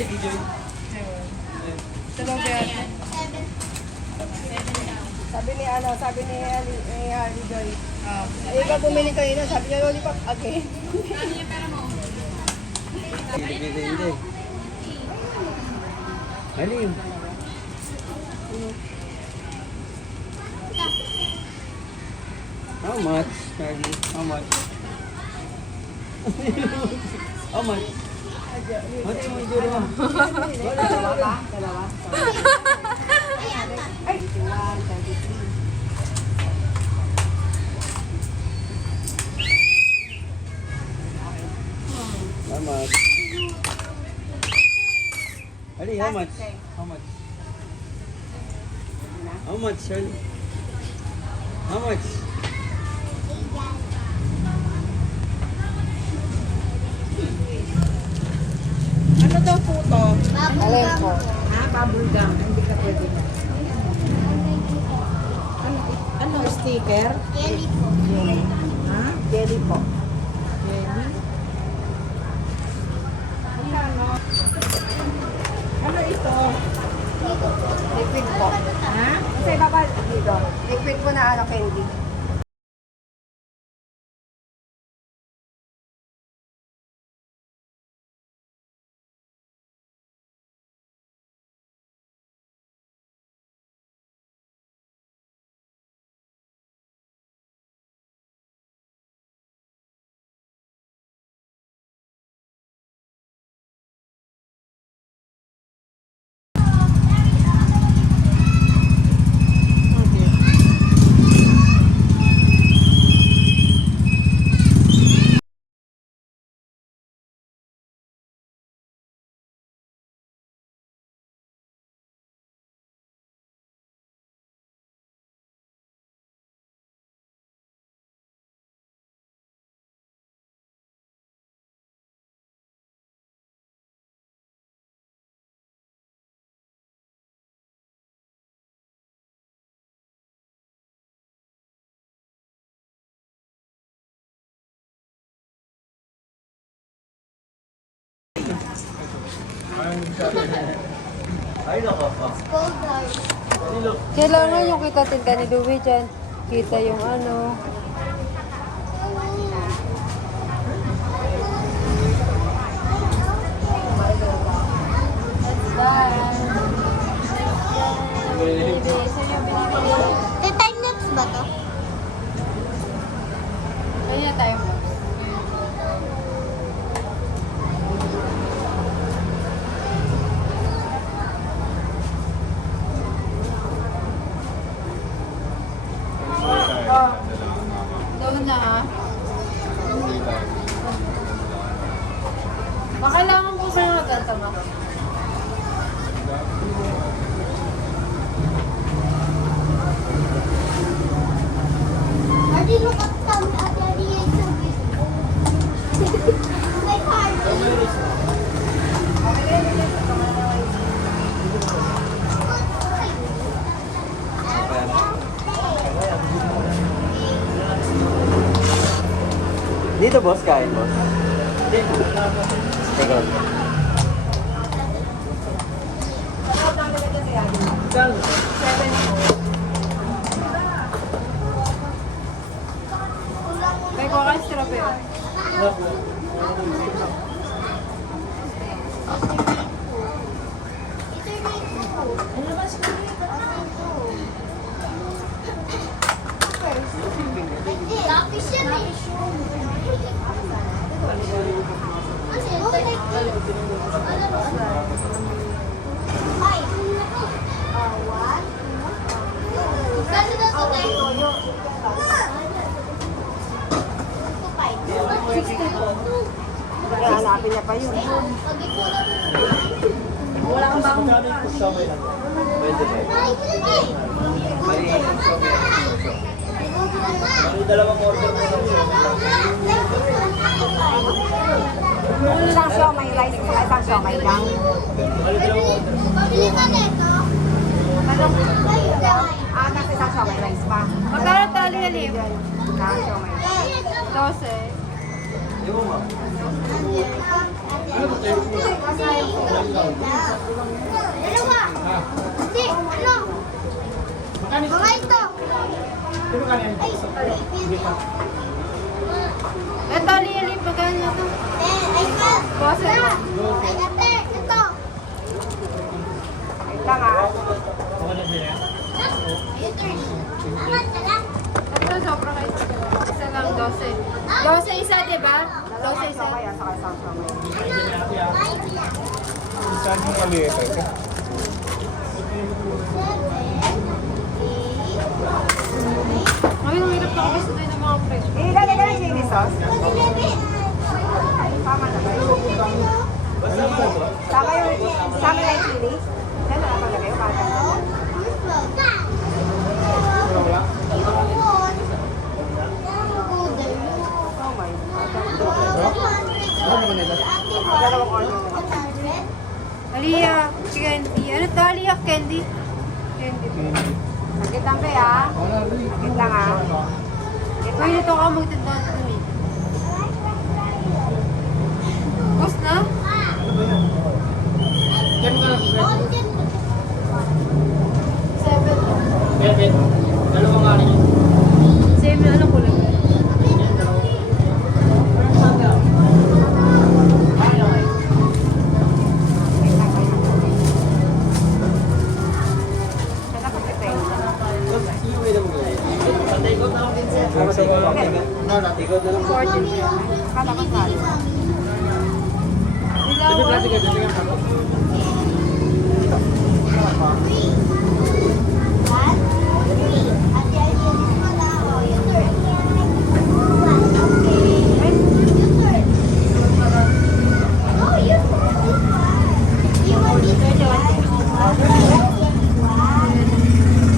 Sige, Joy. Ewan. Ito lang kaya. Sabi ni Ali Joy. Ah. Ikaw bumili kayo na, sabi niya, lollipop again. Hindi. Halim. How much, Charlie? How much? How much? Mati mo yung mo. Dalawa ba? Dalawa? Ay! 21, 33. How much? Ali, how much? How much? How much, Charlie? How much? Ano daw po to? Alin po? Ha? Bubble gum. Hindi ka pwede. Ano? Sticker? Jelly po. Ha? Jelly po. Jelly? Ano ito? Liquid po. Ha? Sa iba ba dito? Liquid po na candy. Ay, nako. Gold heart. Kailangan yung kita tinta ni Louie dyan. Kita yung ano. Time lapse ba to? Kaya tayo mo. Doon na ha. Kailangan ko sa'yo magkanta mo. Adi, look at them. Adi, it's so beautiful. My card. Dito, boss. Kain, boss. Teka. May kuha ka strawberry. Lapis yan eh. Ay. One. Gano'n na ito tayo. Hanapin niya pa yun. Wala kang bakong. Pwede ba? May dalawang order mo lang. Ano lang siya, may rice ko, isang siya, may lang. Pabili ka nito. Kasi isang siya, may rice pa. Magkano tali na live? Isang siya, may rice. 12. Di mo ma? Ano ba tayo? Dalawa. Hindi, ano? Mga ito. Ay, Ito, Lili, pagkaan na to. ay, pa. Bose. Ay, ate, ito. Wait lang ah. Ayun, turn. Aman, talang. Ito, sobra kayo. Isa lang, 12. 12 isa, di ba? 12 isa. Kaya sa kasama. Ay, bila. Saan yung maliit ito? Ay, ang hirap na kasi tayo ng mga presyo. Ilagay ka ng chili sauce. Eleven. Tama na ba? Tama yung chili? Yan na lang lagay. Kata. Oh my God. Dalawang order. Aliyah, candy. Ano to, Aliyah? Candy? Candy. Sagit lang kayo ah. Sagit lang ah. Uy, nito ka magtinda sa dumi. Boss na? Seven. Dalawang kanin. Same na, anong kulay? Sana ko pipay. Take-out na lang din sir. Take-out na lang. 14. Kala ko sali. Dilawan.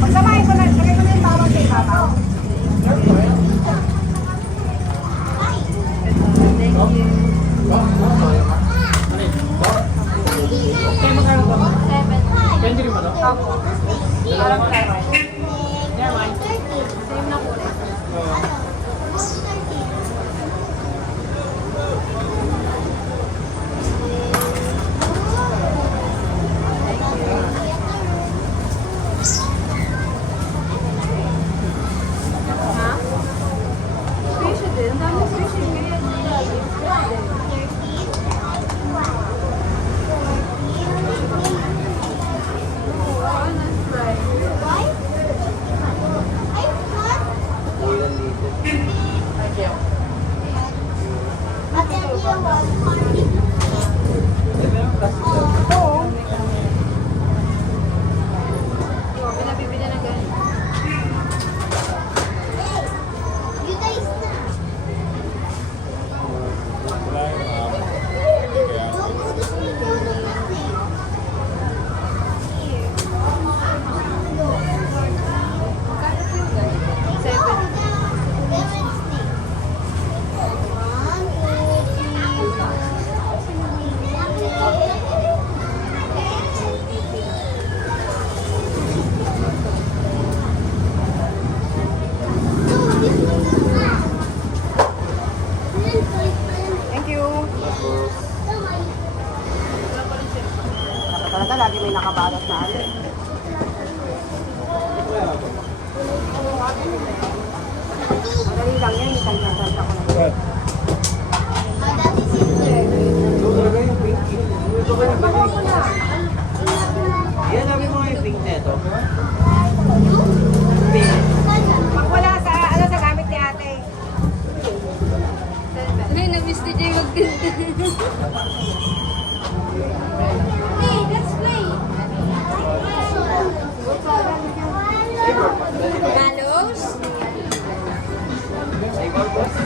Pagsamahin ko na, lagay ko na yung bawang sa ibabaw. Thank you. Okay, magkano ba? 7. Candy rin ba to? Parang tayo. Same na kulay. Ha? Fish din. Ang dami fish ngayon. Oh, nice fry. Oo. Ikaw, pinabibili na ganyan. You guys na. Thank you. Dapat talaga lagi may nakabalot na ano. Madali lang yan, isang ko na. Yan, sabi mo nga yung pink na ito. Pag wala sa, ano sa gamit ni ate. Ano yung na-miss ni Jay magtinda? Hey, let's play. Galos?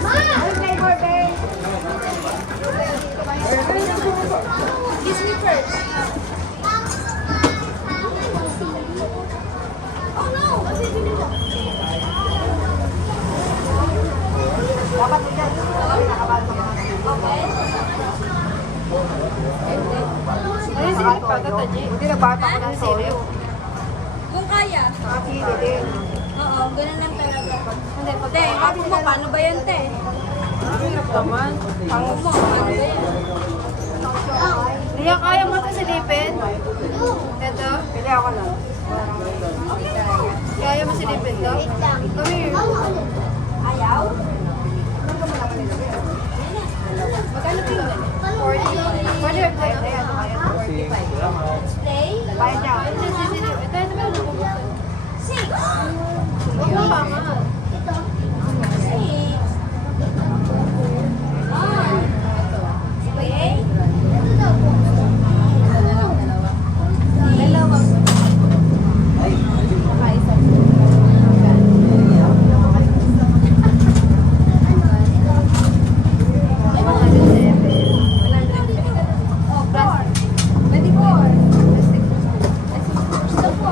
Ano flavor, babe? Kiss me first. Oh no! Dapat mo dyan. Nakabalot ka. Ano yung silip pa? Tata, Jay? Buti nagbata ko ng solo. Kung kaya. Saka chili din. Oo, ganun lang talaga. Hindi, pag ako mo, paano ba yan, te? Ang hirap naman. Ang Mo, paano ba yan? Hindi, Kuya, kaya mo ito silipin? Ito? Pili ako lang. Kaya mo silipin to? Come here. Ayaw? Magkano kilo? 40. 40 or 45? Bayad niya. Ito ba yung nakubuksan? Huwag mo bangan.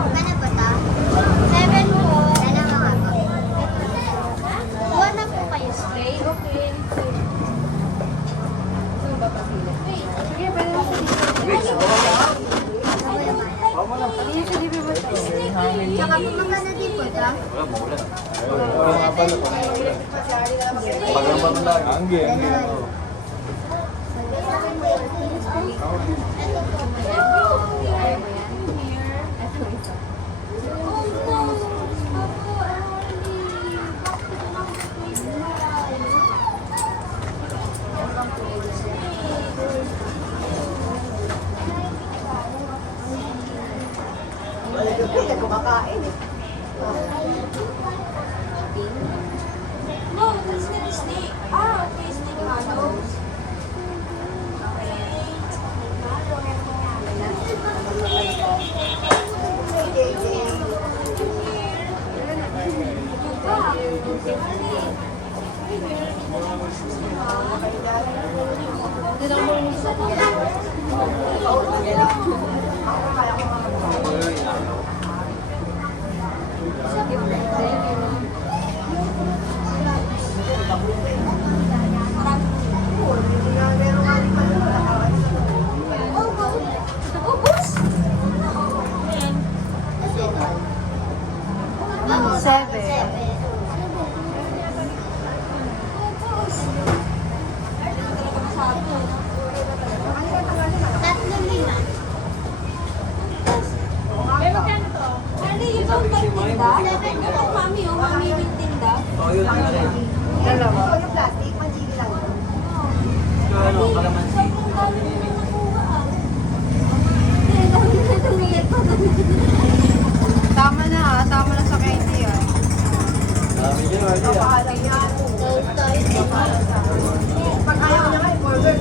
Mana ba ta? 7 po. Dalawa nga po. Buwan na po kayo. Okay. Sige, pwede mo silipin. Hindi yung silipin mo ito. Tsaka po magkano din po ito? Angge, angge. Hindi ko kakain eh. No, that's not snake. Ah, okay, snake hollows. Tatlo lima. Charlie, you don't like tinda? Ito, mami, oh, mami with tinda. Dalawa. Yung plastic, manchili lang. Sobrang dami mo na nakuha, ah. Eh, dami na tumilit ko. Tama na tama na sa candy ah. Napakalang yan. Pag ayaw niya nga, i-forward.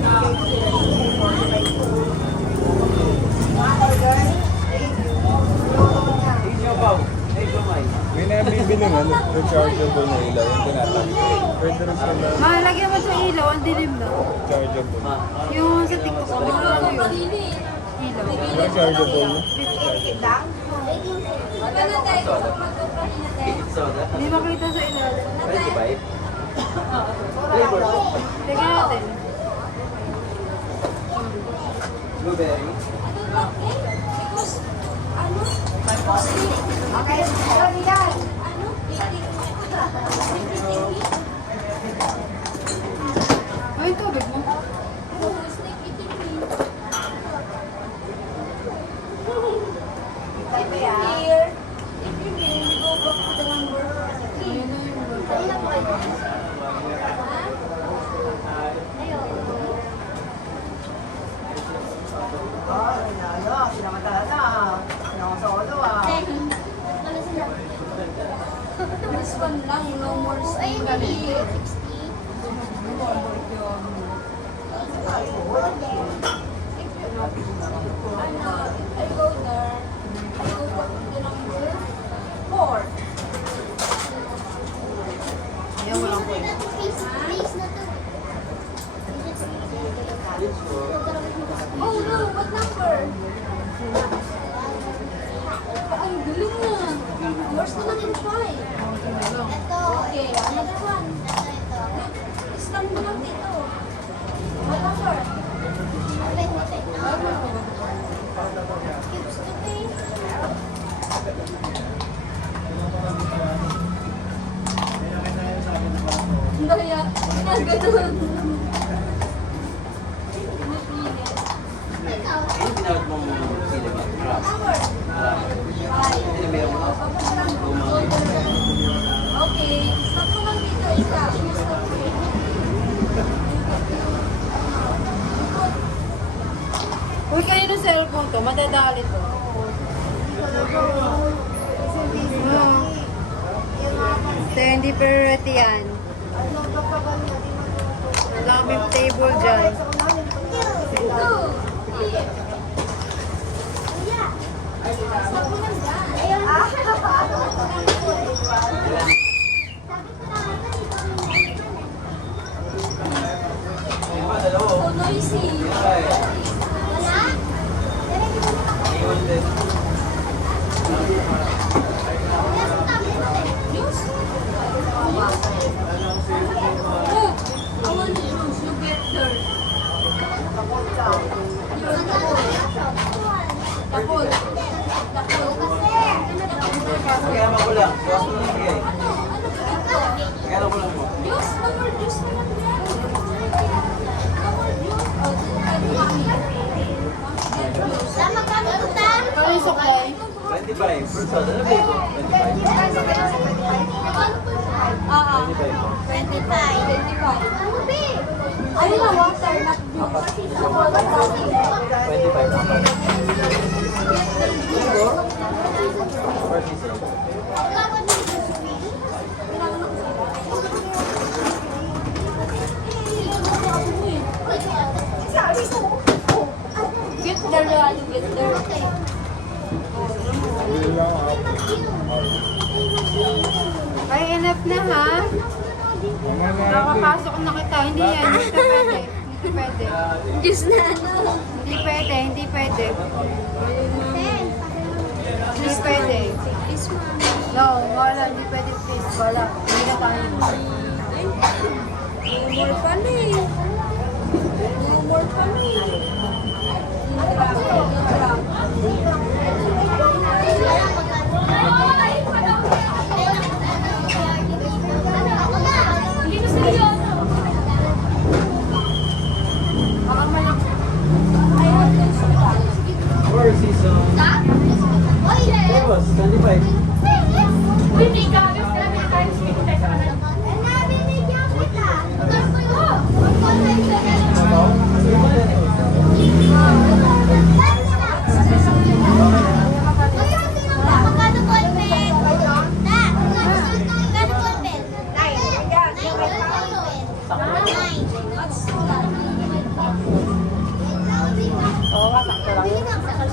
May nabibili nga, rechargeable na ilaw. Yung tinatawag. Pwede rin sila Malagyan mo sa ilaw, ang dilim na. rechargeable. Yung sa TikTok ko, ilaw. Rechargeable na. Magkano tayo? Magkuprahin na tayo. Hindi makita sa ilaw. Flavor. Tignan natin. Blueberry. Okay, ano yan? Ay, tubig mo. Here, if you're here, you go back to the number 3. Oh, ano, sinamantala na. Sinakasolo ah. This one lang, no more Ayun, snake. hindi. 60. Ano, I go there, I go back to the number 4. Ayaw mo lang po. Please na to. Oh no, what number? Ang galing na. Worse naman in 5. Ito. Okay, another one. Stand mo lang dito. What number? Cubes to pay. Daya, ang ganun. Ikaw. to. Madadali to. Ito, hindi priority yan. Ang daming table dyan. So noisy. I want juice. You get there. Tapol. Kaya mo lang. Bawas mo lang bigay. Kaya mo lang mo. Juice? No more juice na lang yan. No more juice. Sa magkano ito, ta? Ano yung supply? 25. First one. Ano ba ito? 25. 25. Ano, be? Ano na water, not juice. 25. Get there, Lalo. Get there. Bili lang ako. Ay, enough na ha. Nakapasok na kita. Hindi yan. Hindi ka pwede. Hindi pwede. Juice na ano. Hindi pwede. Hindi pwede. Hindi pwede. Is No, wala. Hindi pwede please. Wala. Hindi na tayo. no more funny. No more funny. Four season. What was 25? Ayun tuloy.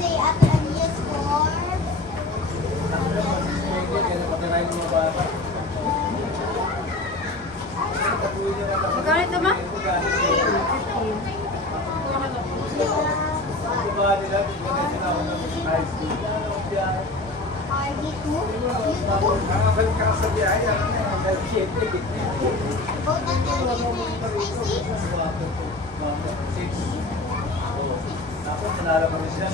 Say Ate Ania's for Magkano ito ma? Tapos nanalo kami siya.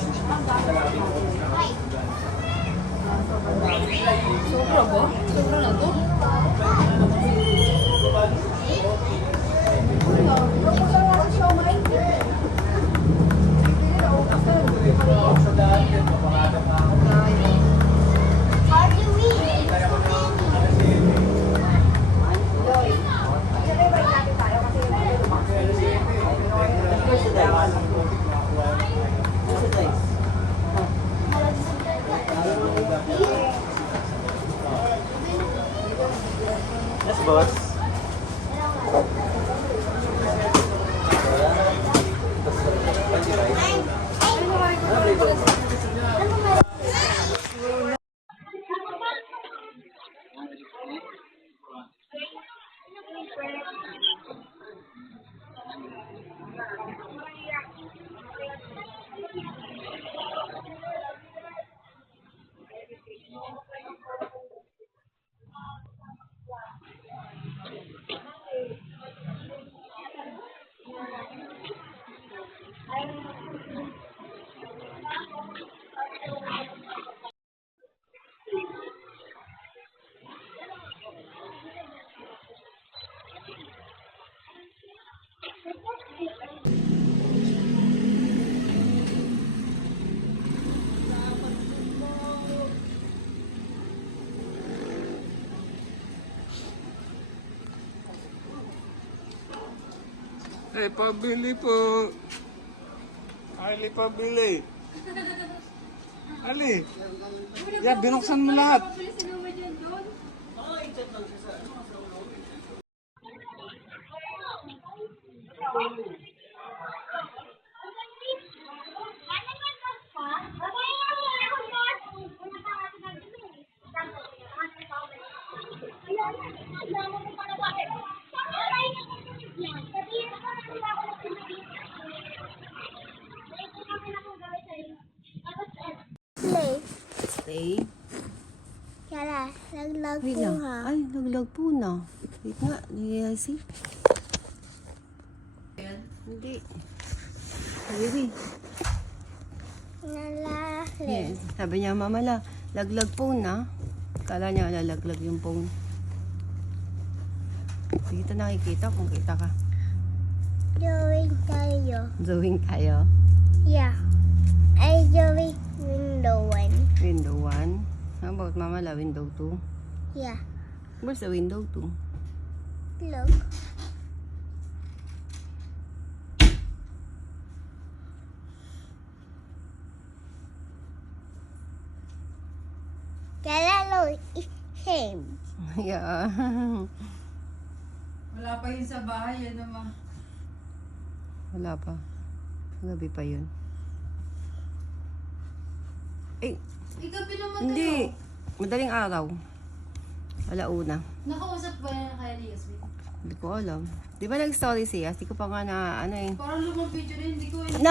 Sobra ba? Sobra na to? boss. Ay, pabili po. Ali, pabili. Ali. Yeah, binuksan mo lahat. Play. Stay. Yala, naglag Wait po lang. ha. Ay, naglag po na. Wait nga, see? Hindi. Baby. Nalali. Yes. Sabi niya, mama la, laglag phone na. Kala niya lalaglag yung phone. Dito nakikita kung kita ka. Drawing tayo. Drawing tayo. Yeah. I drawing window 1. Window 1. How about mama la, window 2? Yeah. Where's the window 2? Look. Yala, look. It's him. Yeah. Wala pa yun sa bahay, yan naman. Wala pa. Gabi pa yun. Eh, Ikaw pinamatay hindi. Madaling araw. Alauna. Nakausap ba yan kaya ni Yasmin? Hindi ko alam. Di ba nag-story siya? Di ko pa nga na, ano eh. Parang lumang video na hindi ko yun.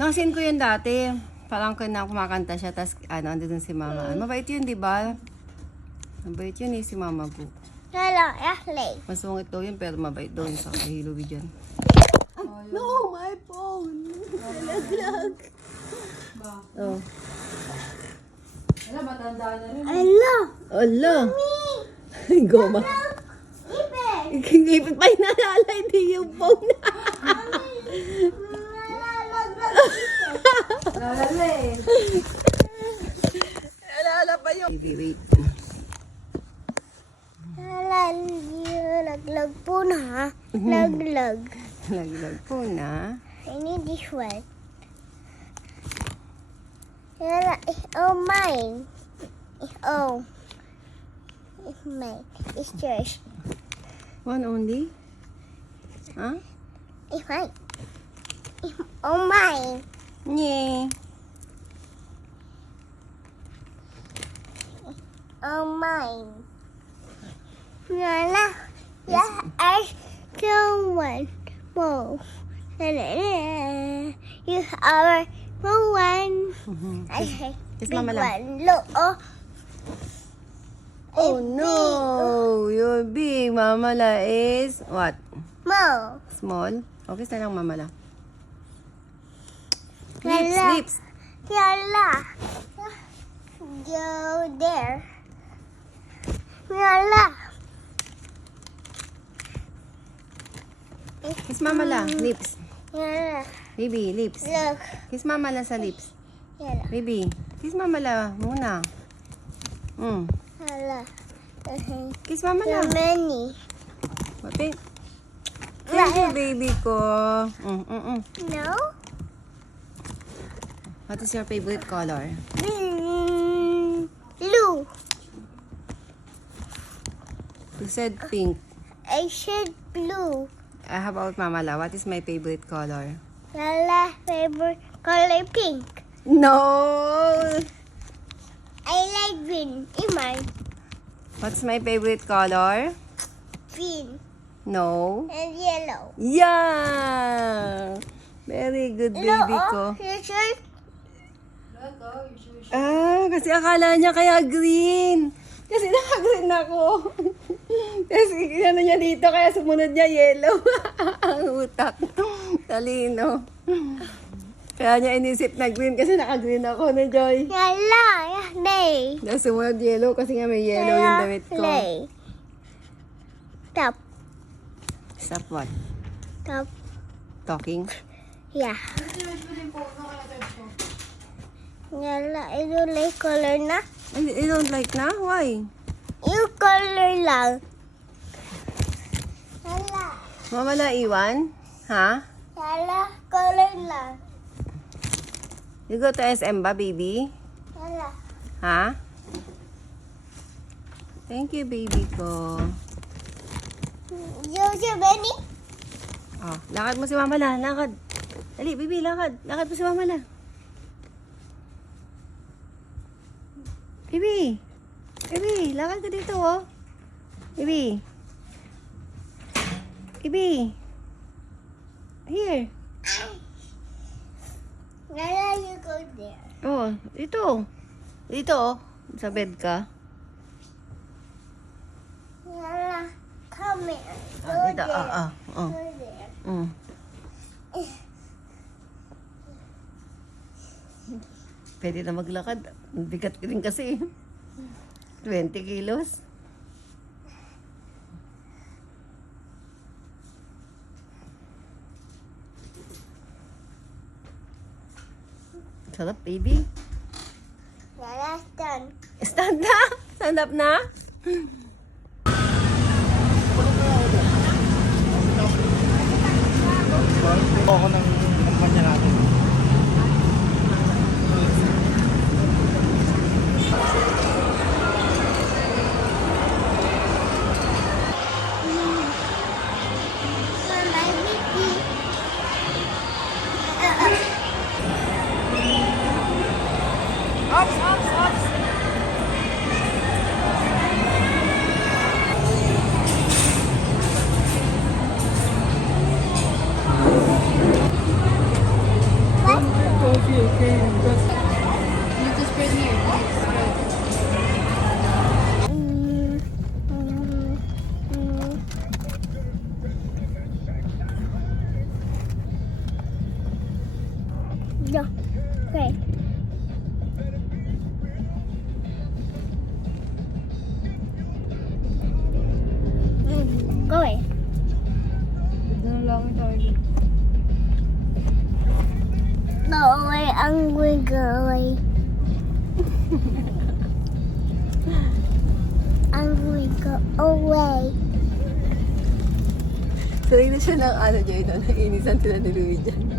Nasin ko yun dati. Parang kumakanta siya, tas ano, andun si mama. Mabait yun, di ba? Mabait yun eh, si mama ko. Yala, actually. Masungit daw yun, pero mabait daw yun sa Hilowi dyan. No, my phone! Nalaglag. Ba? Oh. Wala, matanda na rin. Hello. Ala! Ay, goma. Ibe. Ikingipit pa yung nalala, hindi yung phone. Lalala eh. Nalala pa yung... Wait. Laglag po na. Laglag. Nalaglag po na. I need this one. Oh, mine. Oh. It's mine. It's yours. One only? Huh? It's mine. Oh, mine. Yay! Oh, mine. Nala. Yeah, I still want more. You are one. I hate Kiss big mama lang. one. Look, oh. Oh no! Your big mama la is what? Mo. Small? Okay, sa lang mama la. Lips, Nala. lips. Yala. Go there. Yala. Kiss mama la. Lips. Yala. Baby, lips. Look. Kiss mama la sa lips. Yala. Baby, kiss mama la muna. Yala. Kiss mama la. So many. Thank you, baby ko. No? What is your favorite color? Blue. You said pink. I said blue. How about Mamala? What is my favorite color? Lala favorite color pink. No! I like green. Iman. What's my favorite color? Green No. and yellow. Yeah! Very good, baby ko. You sure? Kasi akala niya kaya green. Kasi naka-green ako. Kasi ano niya dito, kaya sumunod niya yellow. Ang utak. Talino. Kaya niya inisip na green kasi naka-green ako na Joy. Lala. Nay. Tapos sumunod yellow kasi nga may yellow yung damit ko. Nay. Stop. Stop what? Stop. Talking? Yeah. Lala, I don't like color na. I don't like na? Why? You color lang. Lala. Mamala iwan? Ha? Lala, color lang. You go to SM ba, baby? Lala. Ha? Thank you, baby ko. You see Benny? Oh, lakad mo si Mamala. Lakad. Dali, baby, lakad. Lakad mo si Mamala. Baby. Baby, lakad ka dito, oh. Baby. Baby. Here. Lala, you go there. Oh, dito. Dito, oh. Sa bed ka. Lala, come here. Go Dito, there. oh. Go there. Mm. Pwede na maglakad. Ang bigat rin kasi. 20 kilos. Sarap, baby. Lala, stand. Stand na? Stand up na? Ako ng kumpanya natin. Mama, Vicky. You just spread here. Yeah. Okay. Go away. Ito na lang tayo. Go away, angry, go away. Angry, go away. Sarili siya ng ano, Joy, no? Nainisan sila ni Louie dyan.